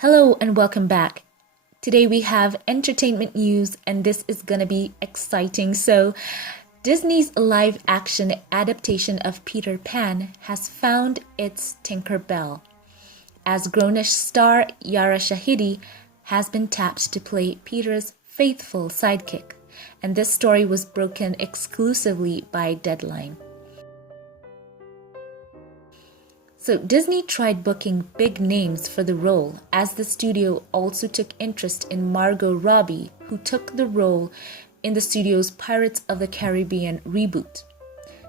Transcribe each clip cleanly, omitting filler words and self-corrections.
Hello and welcome back. Today we have entertainment news and this is gonna be exciting. So, Disney's live action adaptation of Peter Pan has found its Tinkerbell, as grownish star Yara Shahidi has been tapped to play Peter's faithful sidekick, and this story was broken exclusively by Deadline. So Disney tried booking big names for the role, as the studio also took interest in Margot Robbie, who took the role in the studio's Pirates of the Caribbean reboot,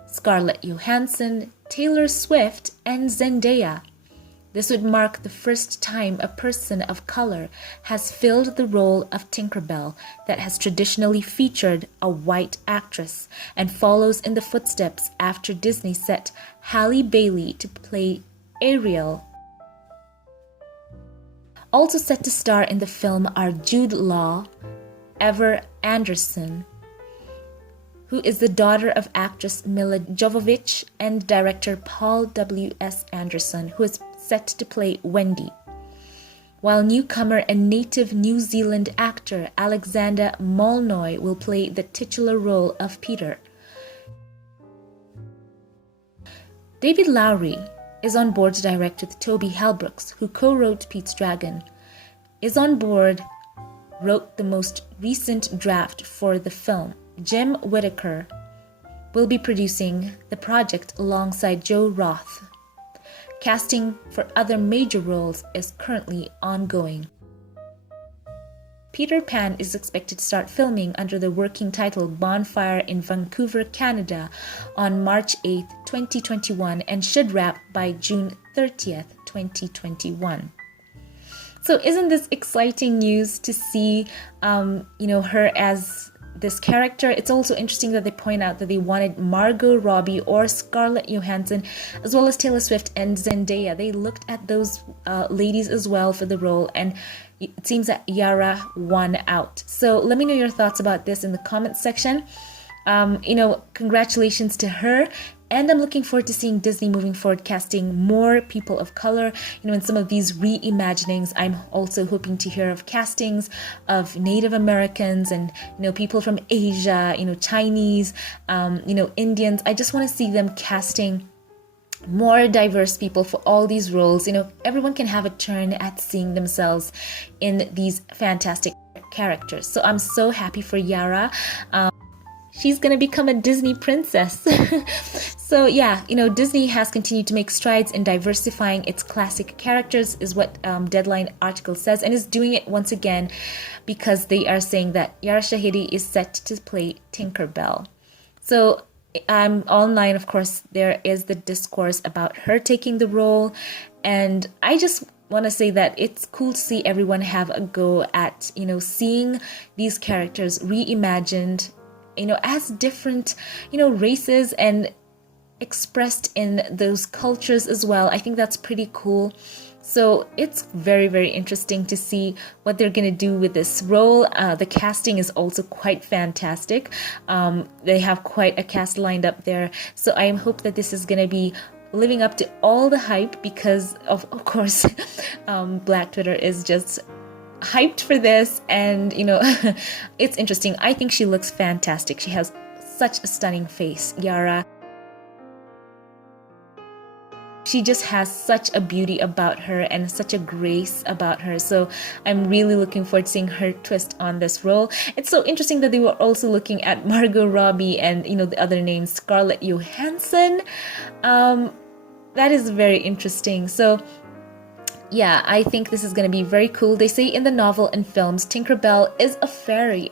Scarlett Johansson, Taylor Swift, and Zendaya. This would mark the first time a person of color has filled the role of Tinkerbell that has traditionally featured a white actress, and follows in the footsteps after Disney set Halle Bailey to play Ariel. Also set to star in the film are Jude Law, Ever Anderson, who is the daughter of actress Mila Jovovich, and director Paul W.S. Anderson, who is set to play Wendy, while newcomer and native New Zealand actor Alexander Molnoy will play the titular role of Peter. David Lowery is on board to direct with Toby Helbrooks, who co-wrote Pete's Dragon, wrote the most recent draft for the film. Jim Whittaker will be producing the project alongside Joe Roth. Casting for other major roles is currently ongoing. Peter Pan is expected to start filming under the working title Bonfire in Vancouver, Canada on March 8, 2021, and should wrap by June 30th, 2021. So isn't this exciting news to see her as this character? It's also interesting that they point out that they wanted Margot Robbie or Scarlett Johansson, as well as Taylor Swift and Zendaya. They looked at those ladies as well for the role, and it seems that Yara won out. So let me know your thoughts about this in the comments section. Congratulations to her. And I'm looking forward to seeing Disney moving forward, casting more people of color. In some of these reimaginings, I'm also hoping to hear of castings of Native Americans and, people from Asia, Chinese, Indians. I just want to see them casting more diverse people for all these roles. Everyone can have a turn at seeing themselves in these fantastic characters. So I'm so happy for Yara. She's going to become a Disney princess. So yeah, Disney has continued to make strides in diversifying its classic characters, is what Deadline article says, and is doing it once again because they are saying that Yara Shahidi is set to play Tinkerbell. So online, of course, there is the discourse about her taking the role, and I just want to say that it's cool to see everyone have a go at, seeing these characters reimagined, as different, races and expressed in those cultures as well. I think that's pretty cool. So it's very, very interesting to see what they're going to do with this role. The casting is also quite fantastic. They have quite a cast lined up there. So I hope that this is going to be living up to all the hype, because of course, Black Twitter is just hyped for this, and it's interesting. I think she looks fantastic. She has such a stunning face, Yara. She just has such a beauty about her and such a grace about her. So I'm really looking forward to seeing her twist on this role. It's so interesting that they were also looking at Margot Robbie and the other name, Scarlett Johansson. That is very interesting. So yeah, I think this is going to be very cool. They say in the novel and films, Tinkerbell is a fairy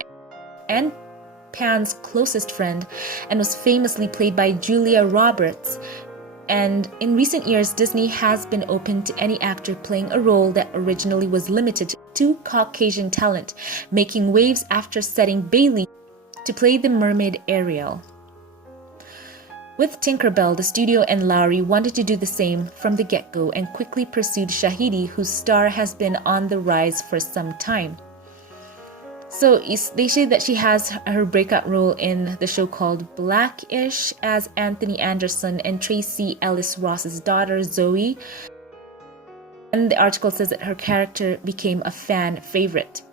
and Pan's closest friend, and was famously played by Julia Roberts. And in recent years, Disney has been open to any actor playing a role that originally was limited to Caucasian talent, making waves after setting Bailey to play the mermaid Ariel. With Tinkerbell, the studio and Lowery wanted to do the same from the get-go and quickly pursued Shahidi, whose star has been on the rise for some time. So they say that she has her breakout role in the show called Blackish as, Anthony Anderson and Tracy Ellis Ross's daughter Zoe. And the article says that her character became a fan favorite.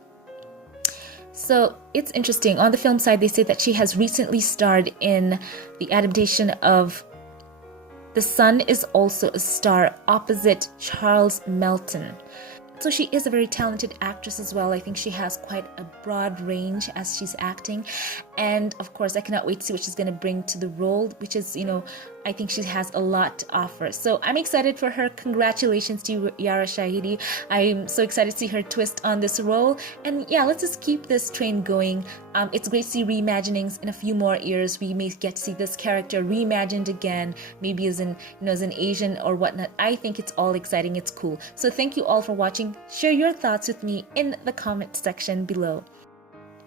So it's interesting. On the film side, they say that she has recently starred in the adaptation of The Sun is Also a Star opposite Charles Melton. So she is a very talented actress as well. I think she has quite a broad range as she's acting. And of course, I cannot wait to see what she's going to bring to the role, which is, I think she has a lot to offer. So I'm excited for her. Congratulations to Yara Shahidi. I'm so excited to see her twist on this role. And yeah, let's just keep this train going. It's great to see reimaginings. In a few more years, we may get to see this character reimagined again, maybe as an Asian or whatnot. I think it's all exciting. It's cool. So thank you all for watching. Share your thoughts with me in the comment section below.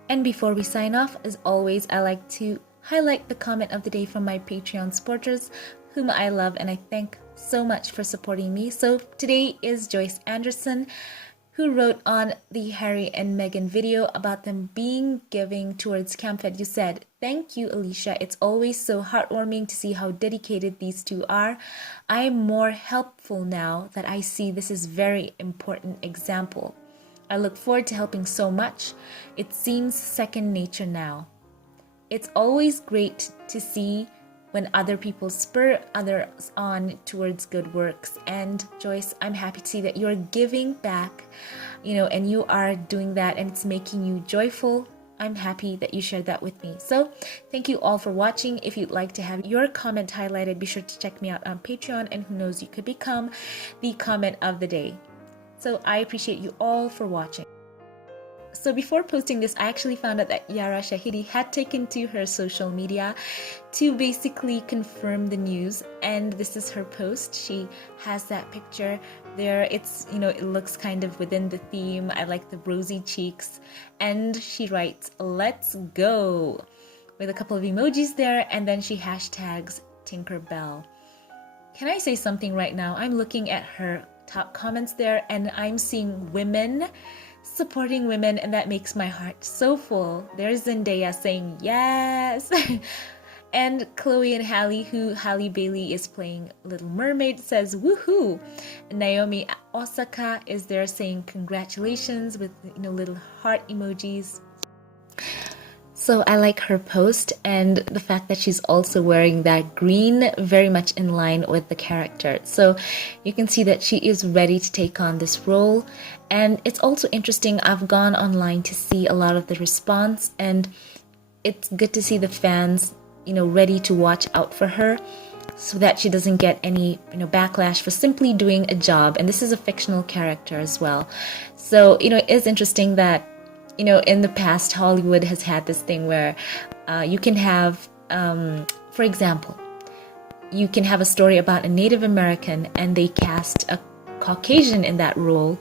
And before we sign off, as always, I like to highlight the comment of the day from my Patreon supporters, whom I love and I thank so much for supporting me. So today is Joyce Anderson, who wrote on the Harry and Meghan video about them being giving towards CamFed. You said, "Thank you, Alicia. It's always so heartwarming to see how dedicated these two are. I am more helpful now that I see this is very important example. I look forward to helping so much. It seems second nature now. It's always great to see when other people spur others on towards good works." And Joyce, I'm happy to see that you're giving back, and you are doing that and it's making you joyful. I'm happy that you shared that with me. So thank you all for watching. If you'd like to have your comment highlighted, be sure to check me out on Patreon, and who knows, you could become the comment of the day. So I appreciate you all for watching. So before posting this, I actually found out that Yara Shahidi had taken to her social media to basically confirm the news, and this is her post. She has that picture there. It's, it looks kind of within the theme. I like the rosy cheeks, and she writes, "Let's go," with a couple of emojis there, and then she hashtags Tinkerbell. Can I say something right now? I'm looking at her top comments there and I'm seeing women supporting women, and that makes my heart so full. There's Zendaya saying yes. And Chloe and Halle Bailey is playing Little Mermaid, says woohoo. Naomi Osaka is there saying congratulations with little heart emojis. So I like her post, and the fact that she's also wearing that green, very much in line with the character. So you can see that she is ready to take on this role. And it's also interesting, I've gone online to see a lot of the response, and it's good to see the fans, ready to watch out for her so that she doesn't get any, backlash for simply doing a job. And this is a fictional character as well. So, it is interesting that in the past, Hollywood has had this thing where you can have, for example, you can have a story about a Native American and they cast a Caucasian in that role,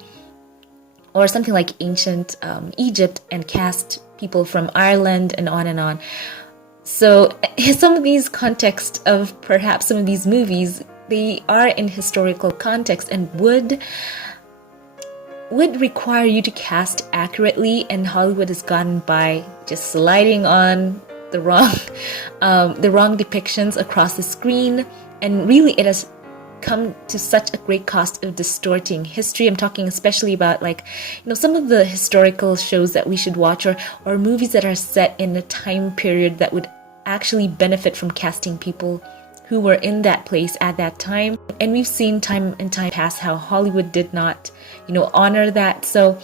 or something like ancient Egypt and cast people from Ireland and on and on. So some of these contexts of perhaps some of these movies, they are in historical context and would require you to cast accurately, and Hollywood has gotten by just sliding on the wrong depictions across the screen, and really it has come to such a great cost of distorting history. I'm talking especially about some of the historical shows that we should watch, or movies that are set in a time period that would actually benefit from casting people who were in that place at that time. And we've seen time and time past how Hollywood did not, honor that. So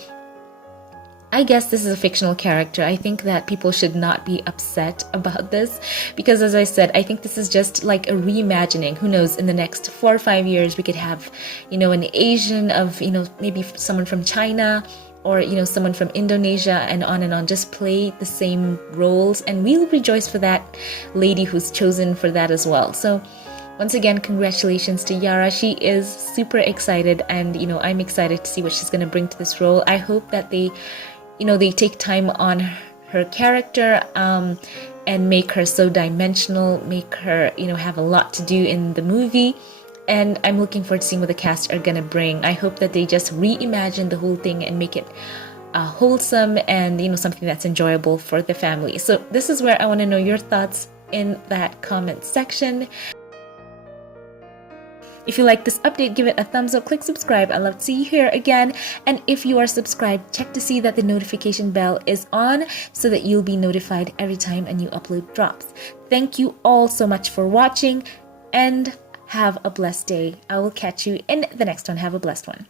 I guess this is a fictional character. I think that people should not be upset about this, because as I said, I think this is just like a reimagining. Who knows, in the next 4 or 5 years, we could have, an Asian of, maybe someone from China, or someone from Indonesia, and on, just play the same roles, and we'll rejoice for that lady who's chosen for that as well. So once again, congratulations to Yara. She is super excited, and I'm excited to see what she's going to bring to this role. I hope that they take time on her character and make her so dimensional, make her have a lot to do in the movie. And I'm looking forward to seeing what the cast are gonna bring. I hope that they just reimagine the whole thing and make it wholesome and something that's enjoyable for the family. So this is where I want to know your thoughts in that comment section. If you like this update, give it a thumbs up, click subscribe. I'd love to see you here again. And if you are subscribed, check to see that the notification bell is on so that you'll be notified every time a new upload drops. Thank you all so much for watching and have a blessed day. I will catch you in the next one. Have a blessed one.